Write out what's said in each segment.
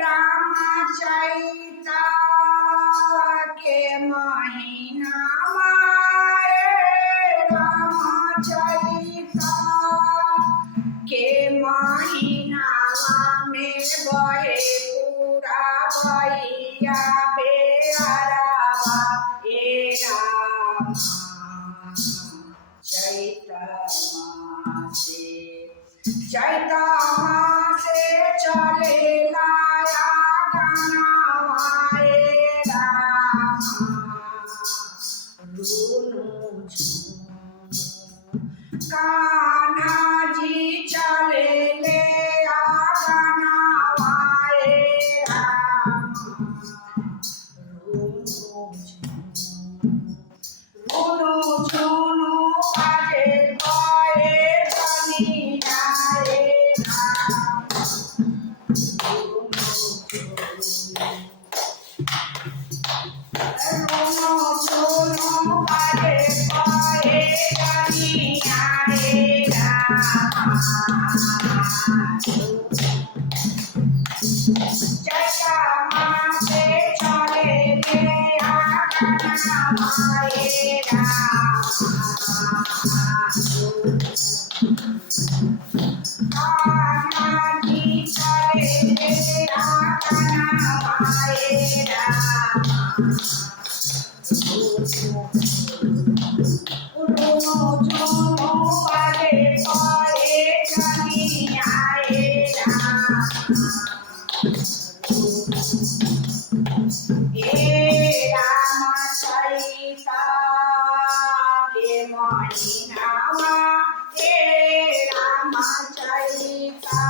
राम चैता के महीना राम चैता के महीना में बहे पूरा भैया बेरावा ए राम चैता से चले लाया गाना वाए राम कान्हा जी चले ले आ गाना वाए राम झुनु बाजे पाए जनिया रे राम झुनु बाजे पाए जनिया रे राम चैता मासे चले ले आ गाना वाए राम कान्हा जी चले ले आ गाना वाए राम झुनु बाजे पाए जनिया रे राम राम चैता के महीना राम चैता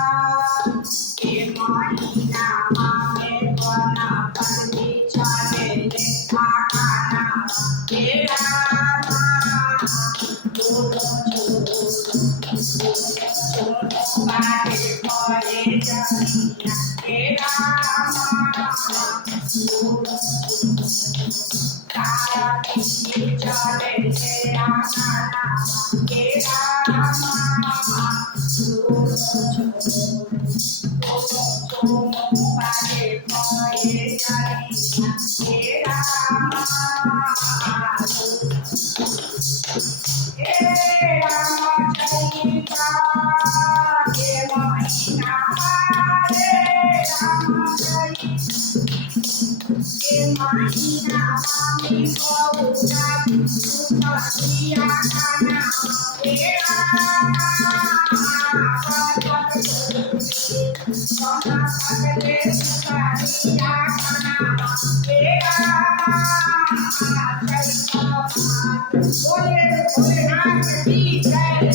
के महीना में बना बंदी चले खाना हे राम बाटे पड़े जनिया हे राम चले ले आना हे राम बाटे पड़े जनिया हे राम राम चैता के महीना राम के महीना में बहुरा सुखिया गाना हे राम सोना पगले सुखिया गाना हे राम चैता बोले भोलेनाथ की जय